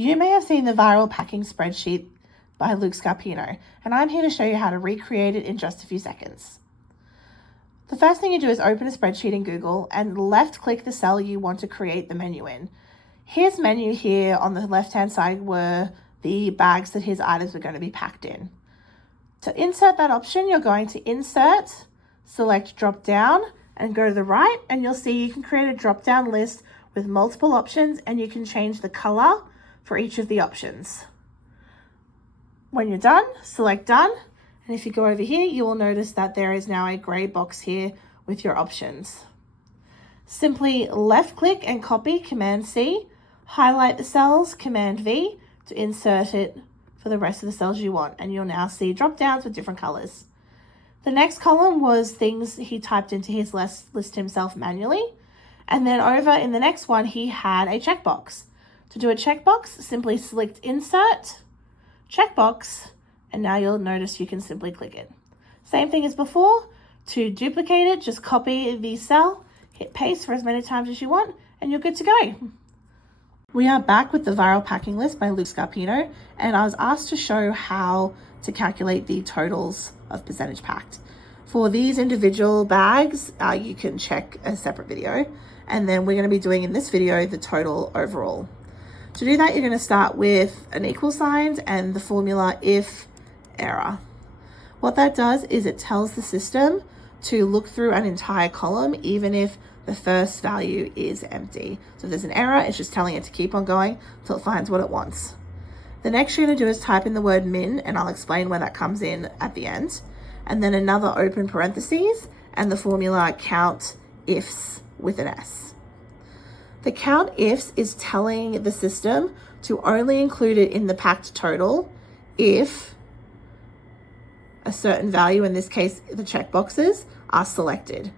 You may have seen the viral packing spreadsheet by Luke Scarpino, and I'm here to show you how to recreate it in just a few seconds. The first thing you do is open a spreadsheet in Google and left-click the cell you want to create the menu in. His menu here on the left-hand side were the bags that his items were going to be packed in. To insert that option, you're going to insert, select drop down, and go to the right, and you'll see you can create a drop-down list with multiple options, and you can change the color for each of the options. When you're done, select done, and if you go over here, you will notice that there is now a gray box here with your options. Simply left click and copy, Command C, highlight the cells, Command V, to insert it for the rest of the cells you want, and you'll now see drop downs with different colors. The next column was things he typed into his list himself manually, and then over in the next one, he had a checkbox. To do a checkbox, simply select Insert, Checkbox, and now you'll notice you can simply click it. Same thing as before. To duplicate it, just copy the cell, hit paste for as many times as you want, and you're good to go. We are back with the viral packing list by Luke Scarpino, and I was asked to show how to calculate the totals of percentage packed. For these individual bags, you can check a separate video, and then we're going to be doing in this video the total overall. To do that, you're going to start with an equal sign and the formula if error. What that does is it tells the system to look through an entire column, even if the first value is empty. So if there's an error, it's just telling it to keep on going until it finds what it wants. The next you're going to do is type in the word min, and I'll explain where that comes in at the end. And then another open parentheses and the formula count ifs with an S. The count ifs is telling the system to only include it in the packed total if a certain value, in this case the checkboxes, are selected.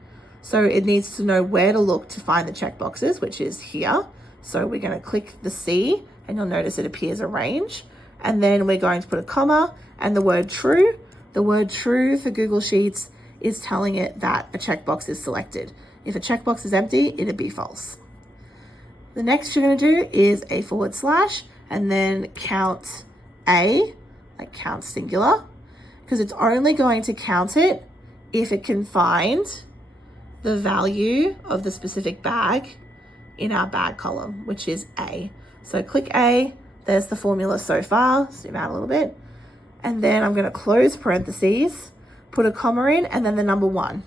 So it needs to know where to look to find the checkboxes, which is here. So we're going to click the C, and you'll notice it appears a range. And then we're going to put a comma and the word true. The word true for Google Sheets is telling it that a checkbox is selected. If a checkbox is empty, it'd be false. The next you're going to do is a / and then count A, like count singular, because it's only going to count it if it can find the value of the specific bag in our bag column, which is A. So click A, there's the formula so far, zoom out a little bit, and then I'm going to close parentheses, put a comma in, and then the number 1.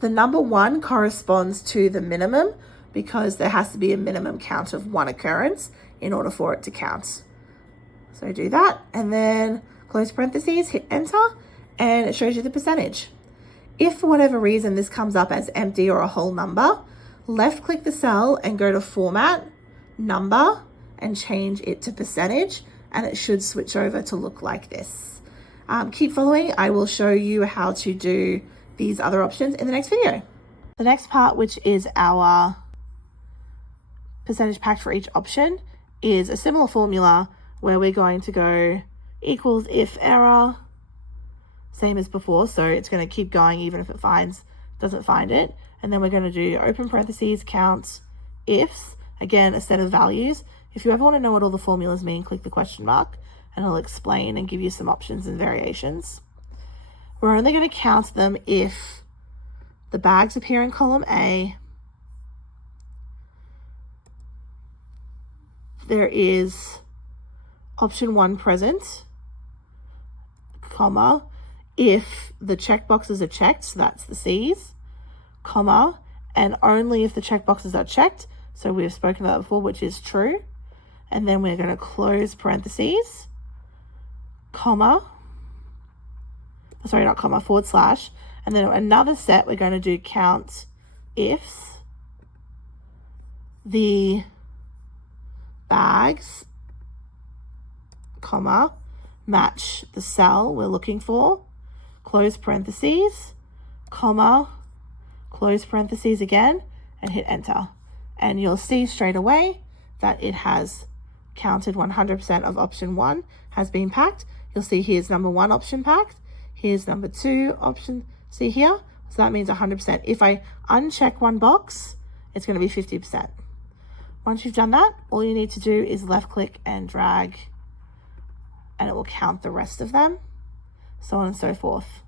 The number 1 corresponds to the minimum, because there has to be a minimum count of 1 occurrence in order for it to count. So do that, and then close parentheses, hit enter, and it shows you the percentage. If for whatever reason this comes up as empty or a whole number, left click the cell and go to Format, Number, and change it to percentage, and it should switch over to look like this. Keep following. I will show you how to do these other options in the next video. The next part, which is our percentage packed for each option, is a similar formula where we're going to go equals if error, same as before. So it's going to keep going even if it doesn't find it. And then we're going to do open parentheses, count ifs, again, a set of values. If you ever want to know what all the formulas mean, click the question mark and I'll explain and give you some options and variations. We're only going to count them if the bags appear in column A, there is option 1 present, comma, if the checkboxes are checked, so that's the C's, comma, and only if the checkboxes are checked, so we've spoken about that before, which is true, and then we're going to close parentheses, comma, sorry, not comma, /, and then another set, we're going to do count ifs, the bags, comma, match the cell we're looking for, close parentheses, comma, close parentheses again, and hit enter. And you'll see straight away that it has counted 100% of option 1 has been packed. You'll see here's number 1 option packed, here's number 2 option, see here? So that means 100%. If I uncheck one box, it's going to be 50%. Once you've done that, all you need to do is left click and drag, and it will count the rest of them, so on and so forth.